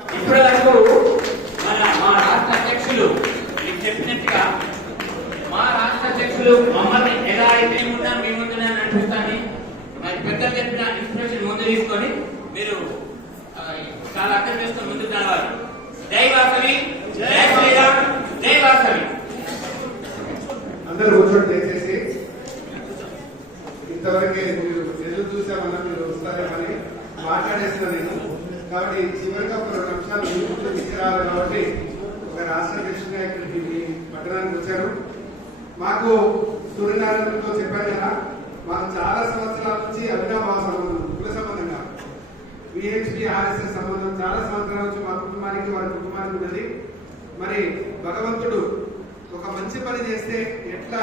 ఇప్పుడు మా రాష్ట్ర అధ్యక్షులు మీకు చెప్పినట్టుగా మా రాష్ట్ర అధ్యక్షులు మమ్మల్ని ఎలా అయితే ఉన్నా మీ ముందునే అనిపిస్తాను. మరి పెద్దలు చెప్పిన ఇన్స్పిరేషన్ ముందు తీసుకొని మీరు చాలా అర్థం చేసుకొని ముందుకు నడవాలి. జై వాసవి, జై శ్రీరామ్, జై వాసవి. అందరూ కూర్చోండి దయచేసి. ఇంతవరకే మీరు ఎదురు చూసామన్నా మీరు వస్తారేమని మాట్లాడేసిన నేను. కాబట్టి చివరిగా ఒక 2 నిమిషాలు ముందు తీసుకురావాలి. కాబట్టి ఒక రాష్ట్ర అధ్యక్షుడిగా ఇక్కడికి మీ పట్టణానికి వచ్చారు. మాకు సూర్యనారాయణతో చెప్పాను కదా, మాకు చాలా సంవత్సరాల నుంచి అవినాభావ సంబంధం, కుల సంబంధంగా విహెచ్పి ఆర్ఎస్ఎస్ సంబంధం చాలా సంవత్సరాల నుంచి మా కుటుంబానికి వారి కుటుంబానికి ఉన్నది. మరి భగవంతుడు ఒక మంచి పని చేస్తే ఎట్లా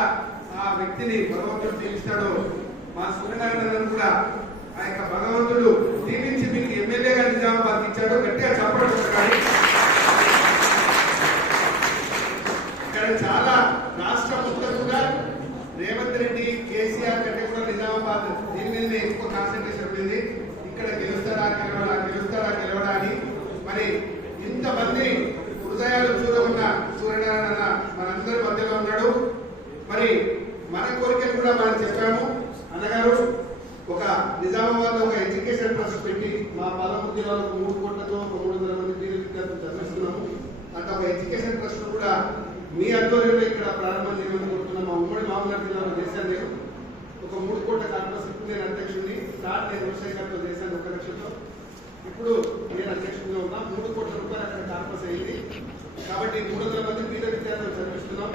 ఆ వ్యక్తిని భగవంతుడు దీవిస్తాడో మా సూర్యనారాయణ కూడా ఆ యొక్క భగవంతుడు దీవించి మీకు ఎమ్మెల్యేగా నిజామాబాద్ ఇచ్చాడు. గట్టిగా చెప్పడం. ఇక్కడ చాలా రాష్ట్ర మొత్తం కూడా రేవంత్ రెడ్డి, కేసీఆర్ కంటే కూడా నిజామాబాద్ దీని మీదనే ఎక్కువ కాన్సన్ట్రేషన్ ఉంటుంది. ఇక్కడ గెలుస్తాడా గెలవడా అని. మరి ఇంతమంది హృదయాలు చూడకున్న సూర్యనారాయణ మనందరి మధ్యలో ఉన్నాడు. మరి మన కోరికలు కూడా మనం చెప్పాము. అన్నగారు ఒక నిజామాబాద్ లో ఒక ఎడ్యుకేషన్ ట్రస్ట్ పెట్టి మా 13 జిల్లాలకు 3 కోట్లతో 300 మంది పేద విద్యార్థులు చదివిస్తున్నాము. అంటే ఒక ఎడ్యుకేషన్ ట్రస్ట్ కూడా మీ ఆధ్వర్యంలో ఇక్కడ ప్రారంభం చేయమని కోరుతున్నాం. మా ఉమ్మడి మామూలు జిల్లాలో చేశాను నేను. ఒక 3 కోట్ల కార్పొరేషన్ నేను అధ్యక్షుడిని. స్టార్ట్ నేను వ్యవసాయ గారితో చేశాను 1 లక్షతో. ఇప్పుడు నేను అధ్యక్షుడిగా ఉన్నా. 3 కోట్ల రూపాయలు అక్కడ కార్పొరేషన్ అయింది. కాబట్టి 300 మంది పేద విద్యార్థులు చదివిస్తున్నాం.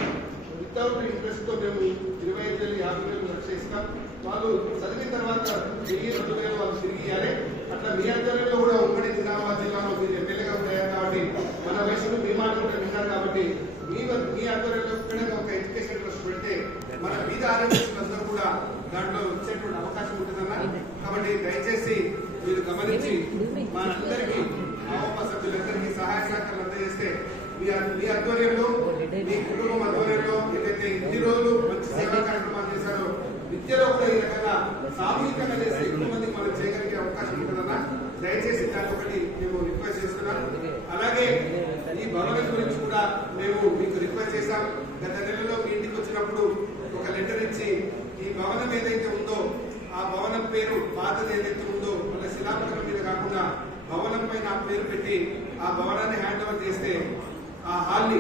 వితౌట్ ఇంట్రెస్ట్ తో మేము 25,000, 50,000 లక్ష ఇస్తాం. వాళ్ళు చదివిన తర్వాత 1000, 2000 వాళ్ళు తిరిగి ఇవ్వాలి. అట్లా మీ ఆధ్వర్యంలో కూడా ఉమ్మడి నిజామాబాద్ జిల్లాలో మీరు ఎమ్మెల్యేగా పోయారు కాబట్టి మన వయసులో మీ మాట కూడా విన్నారు కాబట్టి మీ ఆధ్వర్యంలో ఒక ఎడ్యుకేషన్ ట్రస్ట్ పెడితే మన మీద ఆరోగ్యస్తులందరూ కూడా దాంట్లో వచ్చేటువంటి అవకాశం ఉంటుందన్న. కాబట్టి దయచేసి మీరు గమనించి మనందరికీ ఆవప సభ్యులందరికీ సహాయ సహకారాలు అందజేస్తే మీ ఆధ్వర్యంలో మీ కుటుంబం ఆధ్వర్యంలో ఏదైతే ఇన్ని రోజులు మంచి సేవా కార్యక్రమాలు చేశారో విద్యలో కూడా ఈ రకంగా సామూహికంగా చేస్తే ఎక్కువ మందికి మనం చేయగలిగే అవకాశం ఉంటుందన్న. దయచేసి దాని ఒకటి మేము రిక్వెస్ట్ చేస్తున్నాం. అలాగే ఈ భవనం గురించి కూడా మేము మీకు రిక్వెస్ట్ చేశాం. గత నెలలో మీ ఇంటికి వచ్చినప్పుడు ఒక లెటర్ ఇచ్చి ఈ భవనం ఏదైతే ఉందో ఆ భవనం పేరు పాతది ఏదైతే ఉందో మళ్ళీ శిలాపలకం మీద కాకుండా భవనం పైన ఆ పేరు పెట్టి ఆ భవనాన్ని హ్యాండ్ ఓవర్ చేస్తే ఆ హాల్ని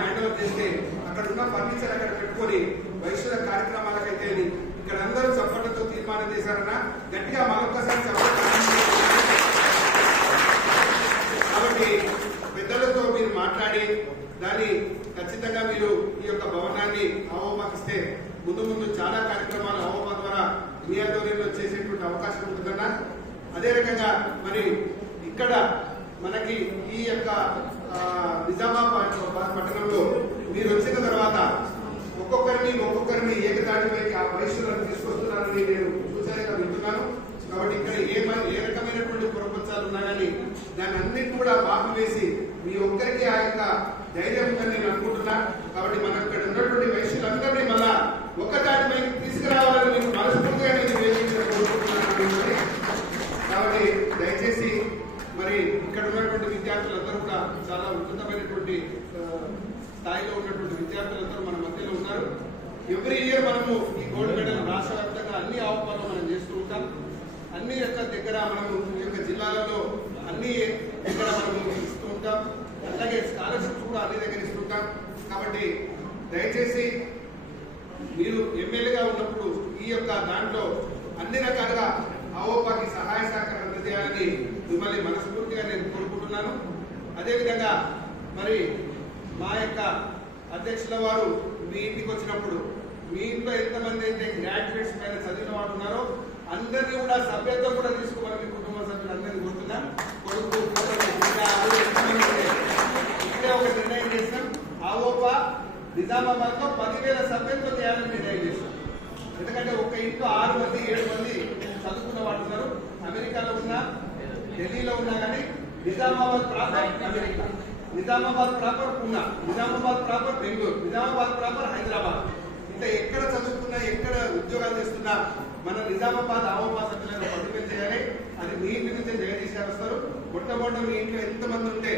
హ్యాండ్ ఓవర్ చేస్తే అక్కడ ఉన్న ఫర్నిచర్ అక్కడ పెట్టుకొని భవిష్యత్ కార్యక్రమాలకైతే ఇక్కడ అందరూ చప్పట్లతో తీర్మానం చేశారన్నా. గట్టిగా మరొకసారి కాబట్టి పెద్దలతో మీరు మాట్లాడి దాన్ని ఖచ్చితంగా మీరు ఈ యొక్క భవనాన్ని అవమాకిస్తే ముందు చాలా కార్యక్రమాలు అవమా ద్వారా మీ ఆధ్వర్యంలో చేసేటువంటి అవకాశం ఉంటుందన్నా. అదే రకంగా మరి ఇక్కడ మనకి ఈ యొక్క నిజామాబాద్ పట్టణంలో మీరు వచ్చిన తర్వాత ఒక్కొక్కరిని ఏకదాటిపైకి ఆ వయస్సులను తీసుకొస్తున్నారని నేను చూసానుగా వింటున్నాను. కాబట్టి ఇక్కడ ఏ రకమైనటువంటి పురపంచాలు ఉన్నా కానీ దాన్ని అన్నింటినీ కూడా బాగు వేసి మీ ఒక్కరికి ఆ యొక్క ధైర్యం ఉందని నేను అనుకుంటున్నా. కాబట్టి మనం ఇక్కడ ఉన్నటువంటి వయస్సులందరినీ మళ్ళా ఒక్కదాటిపైకి తీసుకురావాలని నేను మనస్ఫూర్తిగా నేను కోరుకుంటున్నాను. కాబట్టి దయచేసి మరి ఇక్కడ ఉన్నటువంటి విద్యార్థులందరూ కూడా చాలా ఉన్నతమైనటువంటి స్థాయిలో ఉన్నటువంటి విద్యార్థులందరూ మన మధ్యలో ఉన్నారు. ఎవ్రీ ఇయర్ మనము ఈ గోల్డ్ మెడల్ రాష్ట్ర వ్యాప్తంగా అన్ని ఆహ్వానాలు మనం చేస్తూ ఉంటాం. అన్ని యొక్క దగ్గర మనము ఈ యొక్క జిల్లాలలో అన్ని దగ్గర మనము ఇస్తూ ఉంటాం. అలాగే స్కాలర్షిప్స్ కూడా అన్ని దగ్గర ఇస్తుంటాం. కాబట్టి దయచేసి మీరు ఎమ్మెల్యేగా ఉన్నప్పుడు ఈ యొక్క దాంట్లో అన్ని రకాలుగా ఆవోపాకి సహాయ సహకారం అందజేయాలని మిమ్మల్ని మనస్ఫూర్తిగా నేను కోరుకుంటున్నాను. అదేవిధంగా మరి మా యొక్క అధ్యక్షుల వారు మీ ఇంటికి వచ్చినప్పుడు మీ ఇంట్లో ఎంతమంది అయితే గ్రాడ్యుయేట్స్ పైన చదివిన వాడు ఉన్నారో అందరినీ కూడా సభ్యత్వం కూడా తీసుకోవాలి. మీ కుటుంబ సభ్యులందరినీ కోరుతున్నా. కొడుకు ఇక్కడే ఒక నిర్ణయం చేస్తాం. ఆవోపా నిజామాబాద్ లో 10,000 సభ్యత్వం చేయాలని నిర్ణయం చేస్తాం. ఎందుకంటే ఒక ఇంట్లో 6 మంది 7 మంది చదువుకున్న వాడు ఉన్నారు. అమెరికాలో ఉన్నా, ఢిల్లీలో ఉన్నా కానీ Nizamabad proper America, Nizamabad proper Poona, Nizamabad proper Bengaluru, Nizamabad proper Hyderabad. ఇట్లా ఎక్కడ చదువుకున్నా ఎక్కడ ఉద్యోగాలు చేస్తున్నా మన నిజామాబాద్ ఆవోపా సభ్యులను పట్టుకొని చేయాలి. అది మీ ఇంటి నుంచే జగదీష్ గారు వస్తారు. మొట్టమొదటి మీ ఇంట్లో ఎంతమంది ఉంటే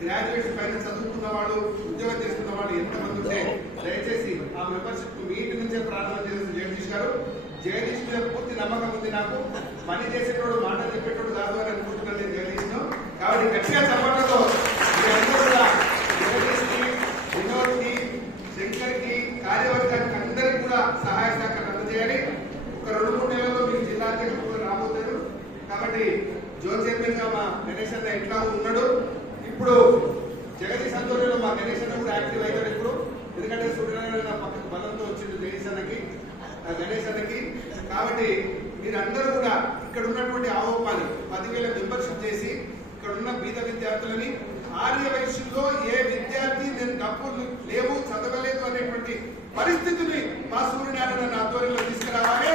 గ్రాడ్యుయేట్స్ పైన చదువుకున్న వాళ్ళు ఉద్యోగం చేస్తున్న వాళ్ళు ఎంతమంది ఉంటే దయచేసి ఆ మెంబర్షిప్ మీ ఇంటి నుంచే ప్రారంభం చేసిన జగదీష్ గారు. జగదీష్ మీద పూర్తి నమ్మకం ఉంది నాకు. పని చేసేటోడు మాట చెప్పేటోడు కాదు అని అనుకుంటున్నాను నేను జగదీష్ ను. కాబట్టి గట్టిగా చప్పట్లతో జగదీష్ కి, వినోద్ కి, శంకర్ కి, కార్యవర్గానికి అందరికీ కూడా సహాయ సహకారం అందజేయాలి. ఒక 2-3 నెలల్లో మీకు జిల్లా అధ్యక్షుడు రాబోతారు. కాబట్టి జోన్ చైర్మన్ గా మా గణేష్ అన్న ఎట్లా ఉన్నాడు. ఇప్పుడు జగదీష్ ఆధ్వర్యంలో మా గణేష్ అన్న కూడా యాక్టివ్ అవుతాడు ఇప్పుడు. ఎందుకంటే సూర్యనారాయణ పక్కన బలంతో వచ్చింది గణేష్ అన్నకి. కాబట్టి మీరందరూ కూడా ఇక్కడ ఉన్నటువంటి ఆహ్వాన్ని 10,000 మెంబర్షిప్ చేసి ఇక్కడ ఉన్న బీద విద్యార్థులని ఆర్య వయస్సులో ఏ విద్యార్థి నేను డబ్బులు లేవు చదవలేదు అనేటువంటి పరిస్థితిని మా సూర్యనారాయణ ఆధ్వర్యంలో తీసుకురావాలి.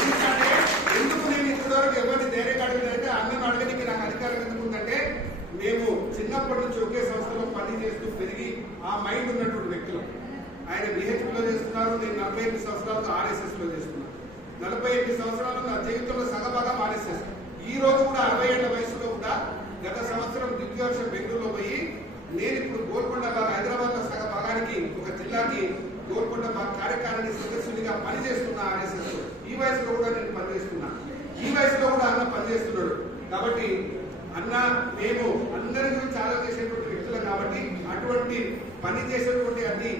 ఎందుకంటే ఎందుకు నేను ఇప్పటివరకు ఎవరిని ధైర్యం అడగలేదంటే అన్నం అడగడానికి నాకు అధికారం ఎందుకు ఉందంటే మేము చిన్నప్పటి నుంచి ఒకే సంస్థలో పని చేస్తూ పెరిగి ఆ మైండ్ ఉన్నటువంటి వ్యక్తులు. ఆయన బిహెచ్పిలో చేస్తున్నారు, నేను 48 సంవత్సరాలతో ఆర్ఎస్ఎస్ లో చేస్తున్నాను. 48 సంవత్సరాలు నా జీవితంలో సగభాగం ఆర్ఎస్ఎస్. ఈ రోజు కూడా 60 ఏళ్ల వయసులో కూడా గత సంవత్సరం ద్వితీయోత్సవం బెంగళూరులో పోయి నేను ఇప్పుడు గోల్కొండ హైదరాబాద్ లో సగభాగానికి ఒక జిల్లాకి గోల్కొండ కార్యకారిణి సదస్సునిగా పనిచేస్తున్నా ఆర్ఎస్ఎస్. ఈ వయసులో కూడా నేను పనిచేస్తున్నా. ఈ వయసులో కూడా అన్న పనిచేస్తున్నాడు. కాబట్టి అన్న మేము అందరి గురించి ఆలోచించేటువంటి వ్యక్తులు కాబట్టి అటువంటి పని చేసేటువంటి అన్ని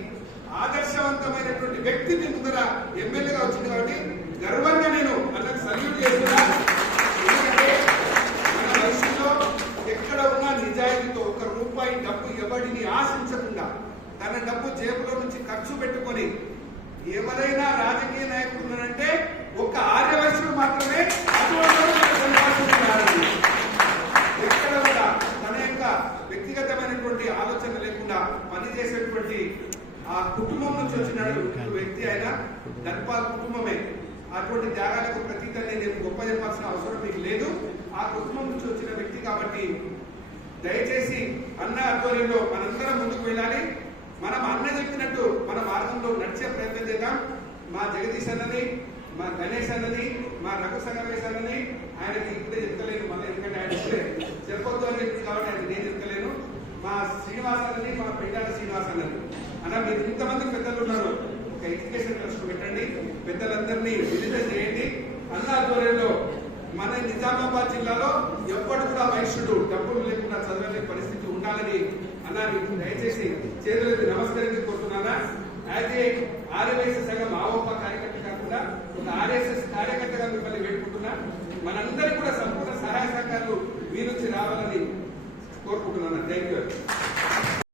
ఆదర్శవంతమైనటువంటి వ్యక్తిని ముందర ఎమ్మెల్యేగా వచ్చింది కాబట్టి గర్వంగా నేను అన్నకు సల్యూట్ చేస్తున్నా. ఎందుకంటే మన వయసులో ఎక్కడ ఉన్నా నిజాయితీతో 1 రూపాయి డబ్బు ఎవరిని ఆశించకుండా తన డబ్బు జేబులో నుంచి ఖర్చు పెట్టుకొని ఎవరైనా రాజకీయ నాయకుడు ఉన్నారంటే ఒక ఆర్య వయసుడు మాత్రమే. ఎక్కడ కూడా తన యొక్క వ్యక్తిగతమైనటువంటి ఆలోచన లేకుండా పనిచేసేటువంటి ఆ కుటుంబం నుంచి వచ్చినాడు వ్యక్తి. ఆయన ధన్పాల్ కుటుంబమే. అటువంటి త్యాగాలకు ప్రతీకనే నేను గొప్ప చెప్పాల్సిన అవసరం మీకు లేదు. ఆ కుటుంబం నుంచి వచ్చిన వ్యక్తి కాబట్టి దయచేసి అన్న ఆధ్వర్యంలో మనందరం ముందుకు వెళ్ళాలి. మనం అన్న చెప్పినట్టు మన మార్గంలో నడిచే ప్రయత్నం చేద్దాం. మా జగదీష్ అన్నని, మా గణేష్ అన్నని, మా రఘు సంగమేష్ అన్నని ఆయనకి ఇప్పుడే చెప్తలేను మళ్ళీ, ఎందుకంటే ఆయన ఇప్పుడే చెప్పొద్దు అని చెప్పింది కాబట్టి ఆయన నేను చెప్తలేను. మా శ్రీనివాస్ అన్నని, మా పెండాల శ్రీనివాస్ అన్నని అన్న మీరు ఇంతమంది పెద్దలు ఉన్నారు, ఒక ఎడ్యుకేషన్ ట్రస్ట్ పెట్టండి, పెద్దలందరినీ విజిట్ చేయండి. అన్న ఆధ్వర్యంలో మన నిజామాబాద్ జిల్లాలో ఎప్పటి కూడా వైశ్యుడు డబ్బులు లేకుండా చదవలే పరిస్థితి ఉండాలని అన్న మీకు దయచేసి చేతులకి నమస్కరించి కోరుతున్నానా. యాజ్ ఏ ఆర్యవైశ్య సంఘం ఆవోప కార్యకర్త కాకుండా ఒక ఆర్ఎస్ఎస్ కార్యకర్తగా మిమ్మల్ని వేడుకుంటున్నా. మనందరికీ కూడా సంపూర్ణ సహాయ సహకారాలు మీ నుంచి రావాలని